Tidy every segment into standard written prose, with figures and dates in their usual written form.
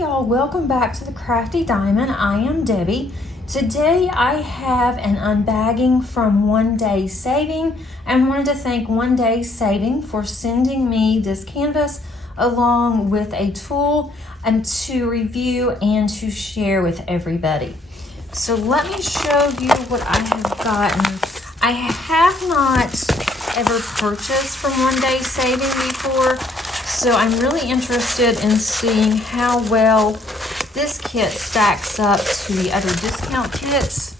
y'all, welcome back to the Crafty Diamond. I am Debbie. Today I have an unbagging from One Day Saving and wanted to thank One Day Saving for sending me this canvas along with a tool and to review and to share with everybody. So let me show you what I have gotten. I have not ever purchased from One Day Saving before, so I'm really interested in seeing how well this kit stacks up to the other discount kits.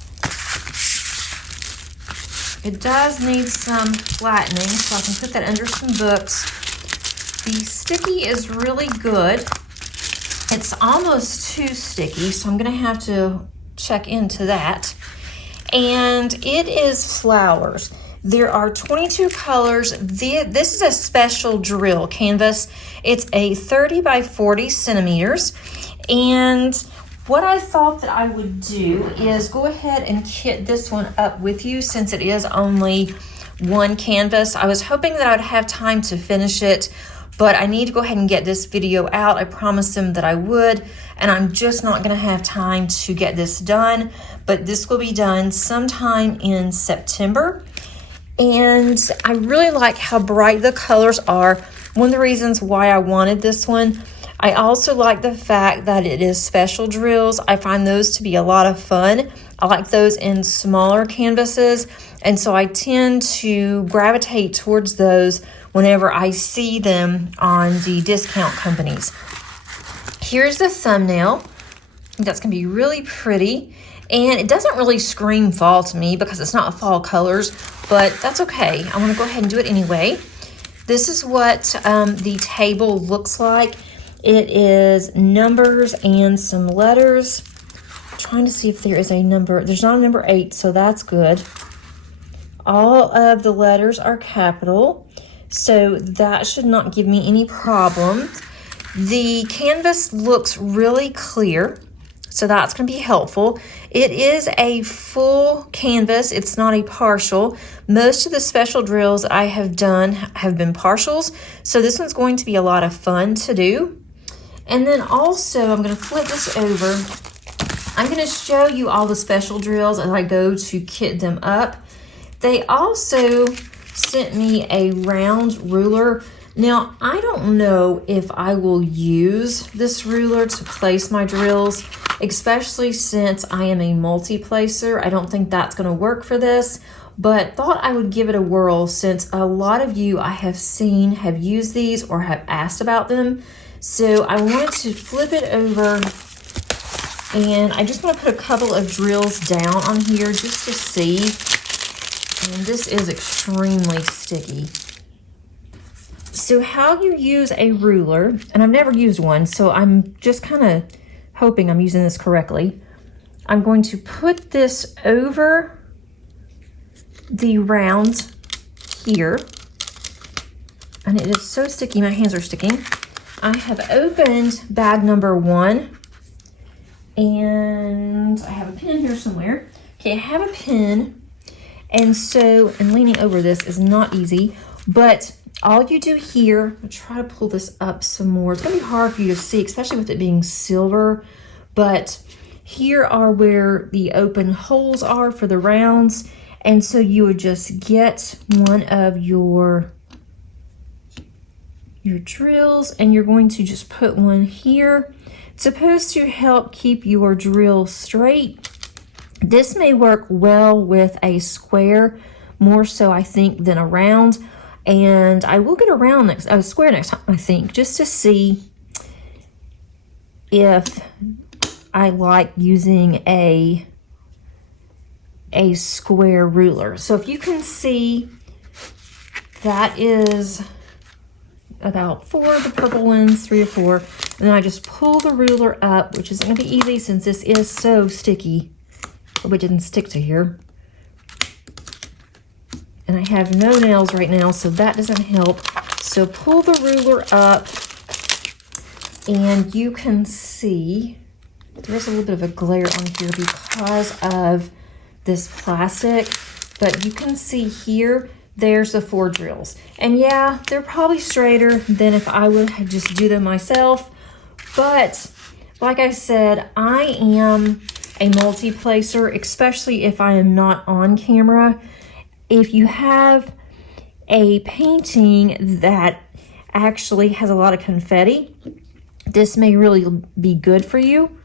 It does need some flattening, so I can put that under some books. The sticky is really good. It's almost too sticky, so I'm gonna have to check into that. And it is flowers. There are 22 colors. This is a special drill canvas. It's a 30 by 40 centimeters. And what I thought that I would do is go ahead and kit this one up with you since it is only one canvas. I was hoping that I would have time to finish it, but I need to go ahead and get this video out. I promised them that I would, and I'm just not gonna have time to get this done, but this will be done sometime in September. And I really like how bright the colors are. One of the reasons why I wanted this one. I also like the fact that it is special drills. I find those to be a lot of fun. I like those in smaller canvases, and so I tend to gravitate towards those whenever I see them on the discount companies. Here's the thumbnail. I think that's gonna be really pretty. And it doesn't really scream fall to me because it's not fall colors, but that's okay. I'm gonna go ahead and do it anyway. This is what the table looks like. It is numbers and some letters. I'm trying to see if there is a number. There's not a number 8, so that's good. All of the letters are capital, so that should not give me any problems. The canvas looks really clear, so that's going to be helpful. It is a full canvas. It's not a partial. Most of the special drills I have done have been partials, so this one's going to be a lot of fun to do. And then also, I'm going to flip this over. I'm going to show you all the special drills as I go to kit them up. They also sent me a round ruler. Now, I don't know if I will use this ruler to place my drills, especially since I am a multi-placer. I don't think that's going to work for this, but thought I would give it a whirl since a lot of you I have seen have used these or have asked about them. So I wanted to flip it over, and I just want to put a couple of drills down on here just to see. And this is extremely sticky. So how you use a ruler, and I've never used one, so I'm just kind of hoping I'm using this correctly. I'm going to put this over the round here, and it is so sticky, my hands are sticking. I have opened bag number 1, and I have a pin here somewhere. Okay, I have a pin, and leaning over this is not easy, but all you do here, I'll try to pull this up some more. It's gonna be hard for you to see, especially with it being silver, but here are where the open holes are for the rounds, and so you would just get one of your drills, and you're going to just put one here. It's supposed to help keep your drill straight. This may work well with a square, more so I think than a round, and I will get a square next time, I think, just to see if I like using a square ruler. So if you can see, that is about 4 of the purple ones, 3 or 4, and then I just pull the ruler up, which isn't going to be easy since this is so sticky. Hope it didn't stick to here. And I have no nails right now, so that doesn't help. So pull the ruler up, and you can see there's a little bit of a glare on here because of this plastic, but you can see here there's the 4 drills. And yeah, they're probably straighter than if I would just do them myself, but Like I said, I am a multi-placer, especially if I am not on camera. If you have a painting that actually has a lot of confetti, this may really be good for you,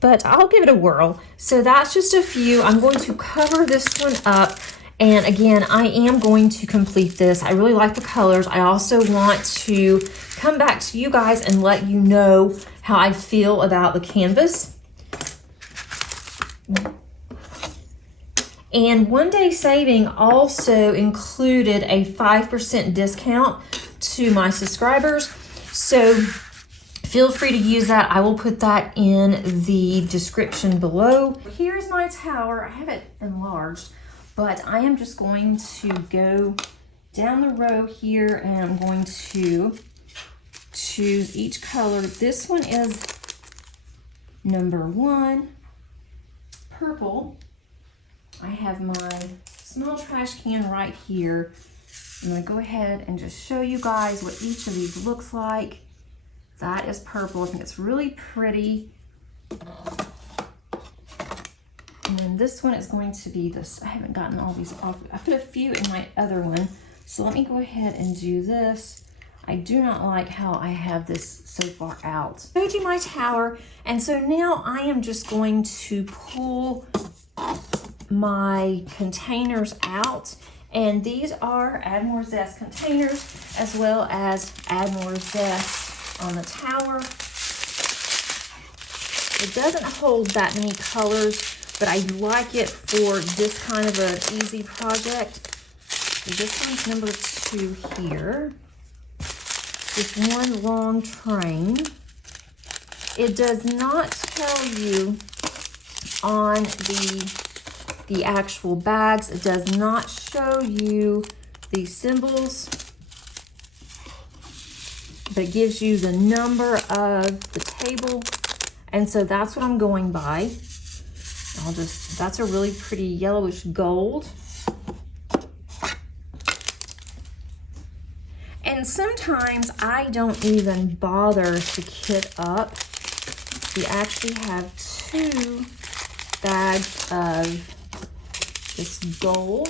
but I'll give it a whirl. So that's just a few. I'm going to cover this one up. And again, I am going to complete this. I really like the colors. I also want to come back to you guys and let you know how I feel about the canvas. And One Day Saving also included a 5% discount to my subscribers. So feel free to use that. I will put that in the description below. Here's my tower. I have it enlarged, but I am just going to go down the row here and I'm going to choose each color. This one is number 1, purple. I have my small trash can right here. I'm gonna go ahead and just show you guys what each of these looks like. That is purple. I think it's really pretty. And then this one is going to be this. I haven't gotten all these off. I put a few in my other one. So let me go ahead and do this. I do not like how I have this so far out. I showed you my tower. And so now I am just going to pull my containers out. And these are Add More Zest containers, as well as Add More Zest on the tower. It doesn't hold that many colors, but I like it for this kind of an easy project. So this one's number 2 here. Just one long train. It does not tell you on the actual bags. It does not show you the symbols, but it gives you the number of the table. And so that's what I'm going by. That's a really pretty yellowish gold. And sometimes I don't even bother to kit up. We actually have 2 bags of this gold.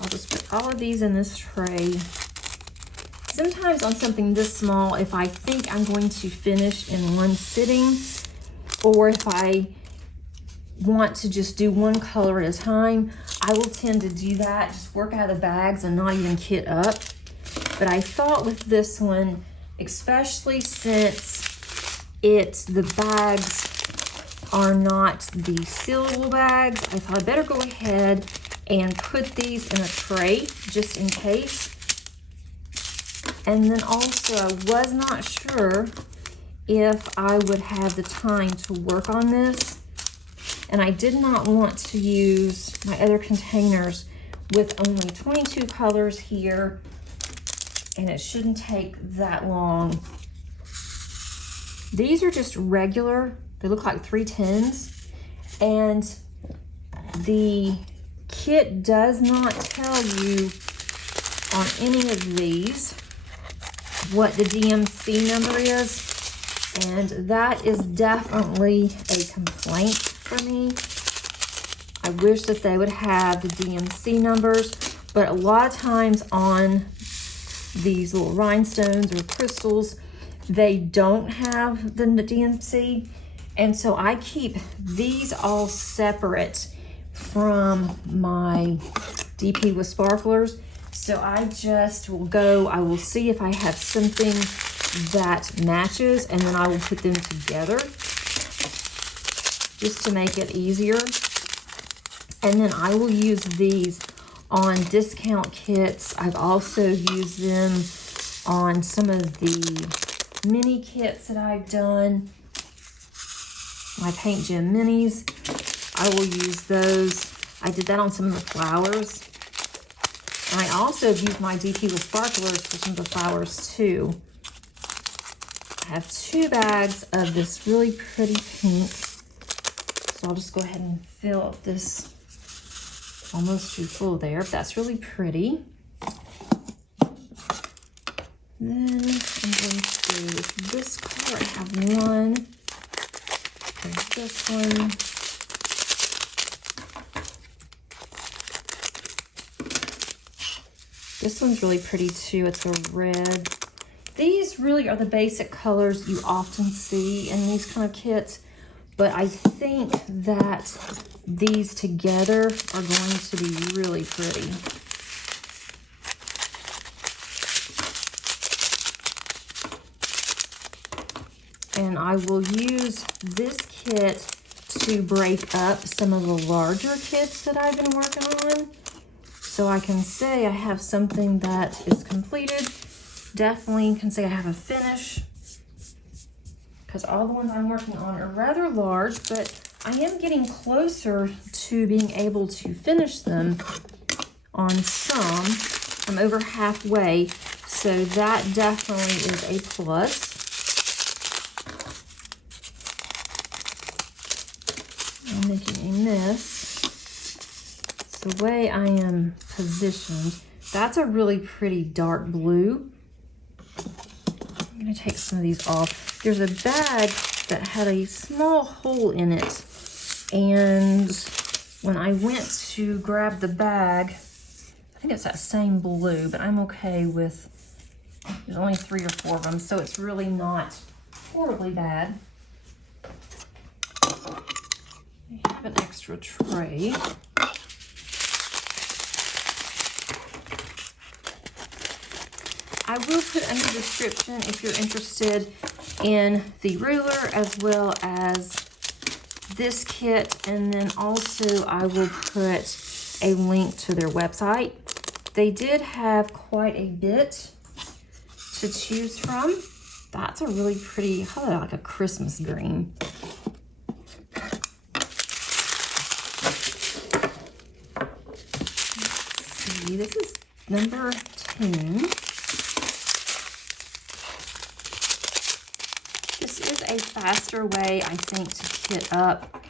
I'll just put all of these in this tray. Sometimes on something this small, if I think I'm going to finish in one sitting, or if I want to just do one color at a time, I will tend to do that, just work out of the bags and not even kit up. But I thought with this one, especially since the bags are not the sealable bags, I thought I'd better go ahead and put these in a tray just in case. And then also I was not sure if I would have the time to work on this. And I did not want to use my other containers with only 22 colors here. And it shouldn't take that long. These are just regular. They look like 310s. And the kit does not tell you on any of these what the DMC number is. And that is definitely a complaint for me. I wish that they would have the DMC numbers, but a lot of times on these little rhinestones or crystals, they don't have the DMC. And so I keep these all separate from my DP with sparklers. So I just will go, I will see if I have something that matches, and then I will put them together just to make it easier. And then I will use these on discount kits. I've also used them on some of the mini kits that I've done. My Paint Gem minis, I will use those. I did that on some of the flowers. And I also have used my DP with sparklers for some of the flowers too. I have 2 bags of this really pretty pink. So I'll just go ahead and fill up this almost too full there, but that's really pretty. Then I'm going to do this color. I have one. There's this one. This one's really pretty too. It's a red. These really are the basic colors you often see in these kind of kits, but I think that these together are going to be really pretty. And I will use this kit to break up some of the larger kits that I've been working on. So I can say I have something that is completed. Definitely can say I have a finish, because all the ones I'm working on are rather large, but I am getting closer to being able to finish them on some. I'm over halfway, so that definitely is a plus. I'm making a mess. It's the way I am positioned. That's a really pretty dark blue. I'm gonna take some of these off. There's a bag that had a small hole in it, and when I went to grab the bag, I think it's that same blue, but I'm okay with, there's only 3 or 4 of them, so it's really not horribly bad. I have an extra tray. I will put in the description if you're interested in the ruler as well as this kit, and then also I will put a link to their website. They did have quite a bit to choose from. That's a really pretty, how about like a Christmas green. Let's see, this is number 10. This is a faster way, I think, to kit up,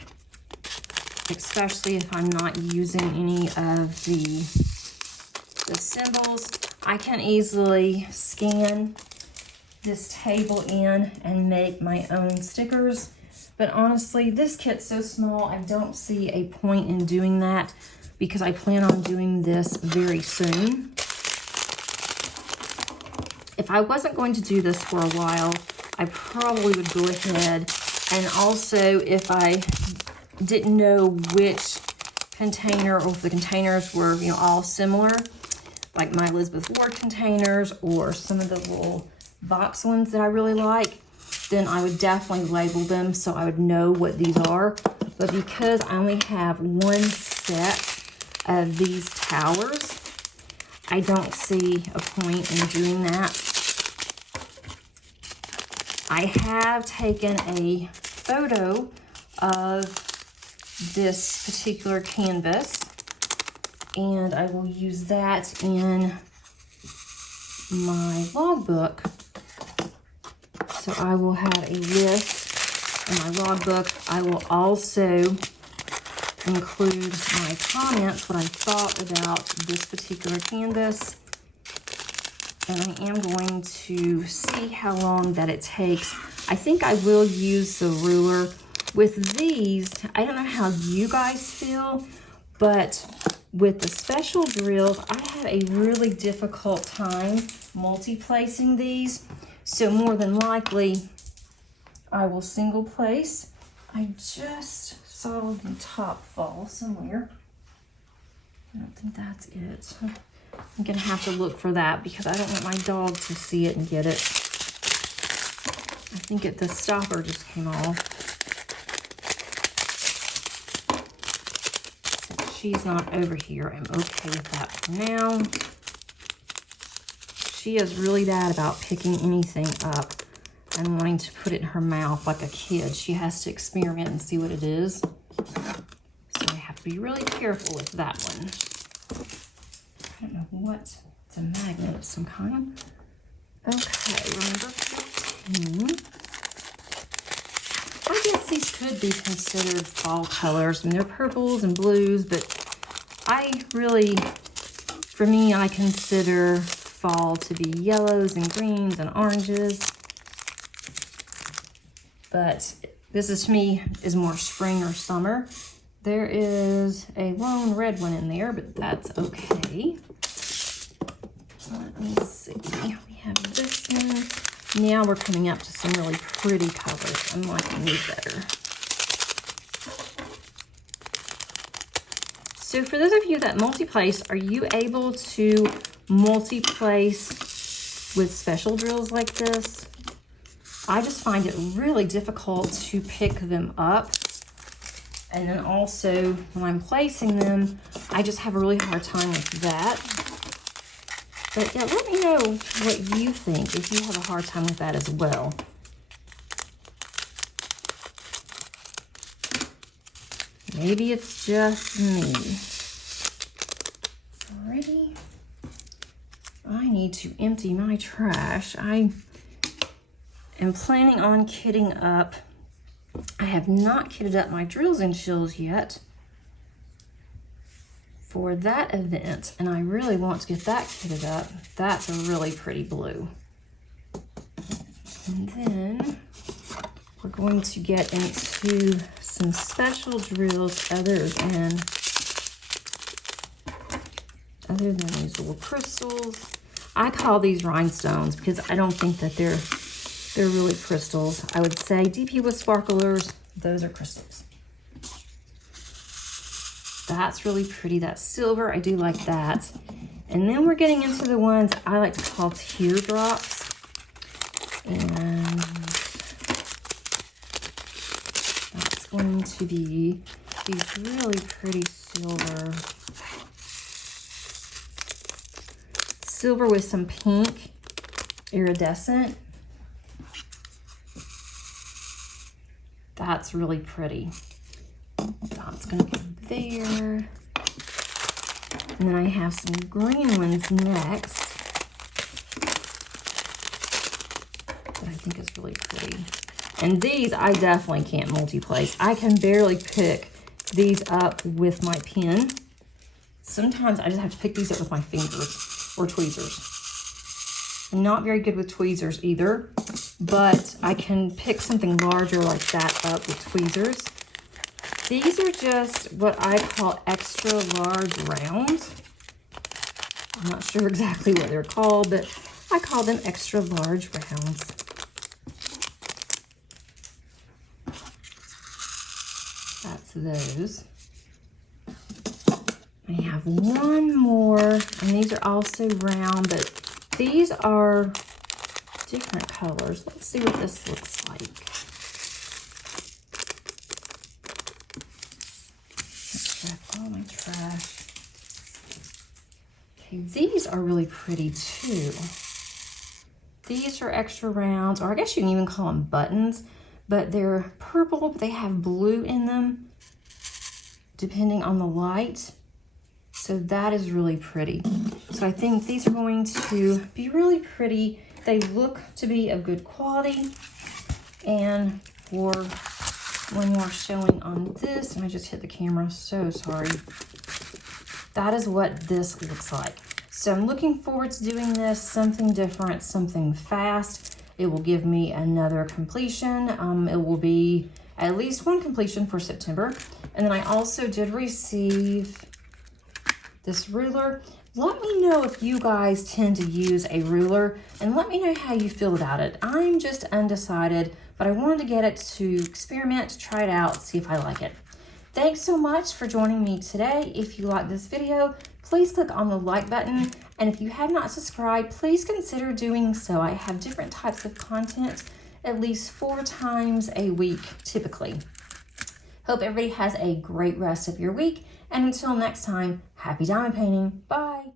especially if I'm not using any of the symbols. I can easily scan this table in and make my own stickers. But honestly, this kit's so small, I don't see a point in doing that because I plan on doing this very soon. If I wasn't going to do this for a while, I probably would go ahead, and also if I didn't know which container, or if the containers were, you know, all similar, like my Elizabeth Ward containers or some of the little box ones that I really like, then I would definitely label them so I would know what these are. But because I only have one set of these towers, I don't see a point in doing that. I have taken a photo of this particular canvas, and I will use that in my logbook. So I will have a list in my logbook. I will also include my comments, what I thought about this particular canvas. And I am going to see how long that it takes. I think I will use the ruler. With these, I don't know how you guys feel, but with the special drills, I have a really difficult time multi-placing these. So more than likely, I will single place. I just saw the top fall somewhere. I don't think that's it. I'm gonna have to look for that because I don't want my dog to see it and get it. I think the stopper just came off. Since she's not over here, I'm okay with that for now. She is really bad about picking anything up and wanting to put it in her mouth like a kid. She has to experiment and see what it is. So I have to be really careful with that one. I don't know what, it's a magnet of some kind. Okay, number 15. I guess these could be considered fall colors. I mean, they're purples and blues, but for me, I consider fall to be yellows and greens and oranges. but this is, to me, is more spring or summer. There is a lone red one in there, but that's okay. Let me see. We have this one. Now we're coming up to some really pretty colors. I'm liking these better. So for those of you that multi-place, are you able to multi-place with special drills like this? I just find it really difficult to pick them up. And then also, when I'm placing them, I just have a really hard time with that. But yeah, let me know what you think, if you have a hard time with that as well. Maybe it's just me. Alrighty. I need to empty my trash. I am planning on kitting up. I have not kitted up my drills and chills yet for that event, and I really want to get that kitted up. That's a really pretty blue. And then we're going to get into some special drills other than these little crystals. I call these rhinestones because I don't think that they're really crystals. I would say DP with sparklers, those are crystals. That's really pretty. That's silver. I do like that. And then we're getting into the ones I like to call teardrops. And that's going to be these really pretty silver with some pink iridescent. That's really pretty. That's gonna go there. And then I have some green ones next that I think is really pretty. And these I definitely can't multi-place. I can barely pick these up with my pen. Sometimes I just have to pick these up with my fingers or tweezers. I'm not very good with tweezers either, but I can pick something larger like that up with tweezers. These are just what I call extra large rounds. I'm not sure exactly what they're called, but I call them extra large rounds. That's those. I have one more, and these are also round, but these are different colors. Let's see what this looks like. All my trash. Okay, these are really pretty too. These are extra rounds, or I guess you can even call them buttons, but they're purple, but they have blue in them, depending on the light. So that is really pretty. So I think these are going to be really pretty. They look to be of good quality. And for when we're showing on this, and I just hit the camera, so sorry. That is what this looks like. So I'm looking forward to doing this, something different, something fast. It will give me another completion. It will be at least one completion for September. And then I also did receive this ruler. Let me know if you guys tend to use a ruler, and let me know how you feel about it. I'm just undecided, but I wanted to get it to experiment, to try it out, see if I like it. Thanks so much for joining me today. If you like this video, please click on the like button. And if you have not subscribed, please consider doing so. I have different types of content at least 4 times a week, typically. Hope everybody has a great rest of your week. And until next time, happy diamond painting. Bye.